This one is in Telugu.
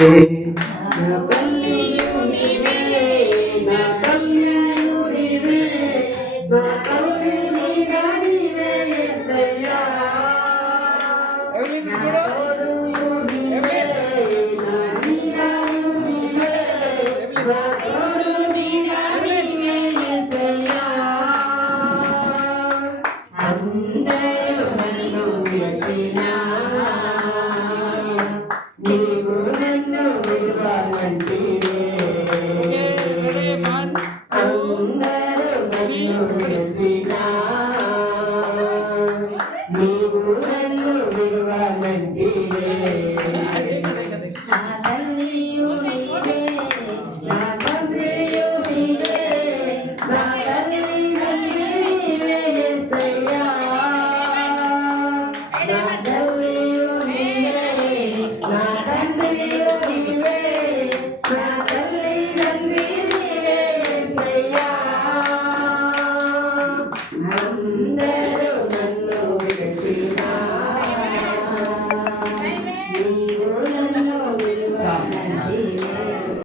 నా తల్లియు నీవే, నా తల్లియు నీవే, నా తల్లిని నీవే యేసయ్యా. నా తోడుయు నీవే, నా నీడయు నీవే, నా తోడు నీవే యేసయ్యా. అందరూ నన్ను విడిచినా నీవు నన్ను విడువనంటివే. అందరూ నన్ను విడిచినా నీవు నన్ను విడువనంటివే. నా తల్లియు నీవే, నా తండ్రియు నీవే, నా తల్లిదండ్రి నీవే యేసయ్యా. నా తల్లియు నీవే, నా తండ్రియు నీవే, నా తల్లిదండ్రి నీవే యేసయ్యా. అందరూ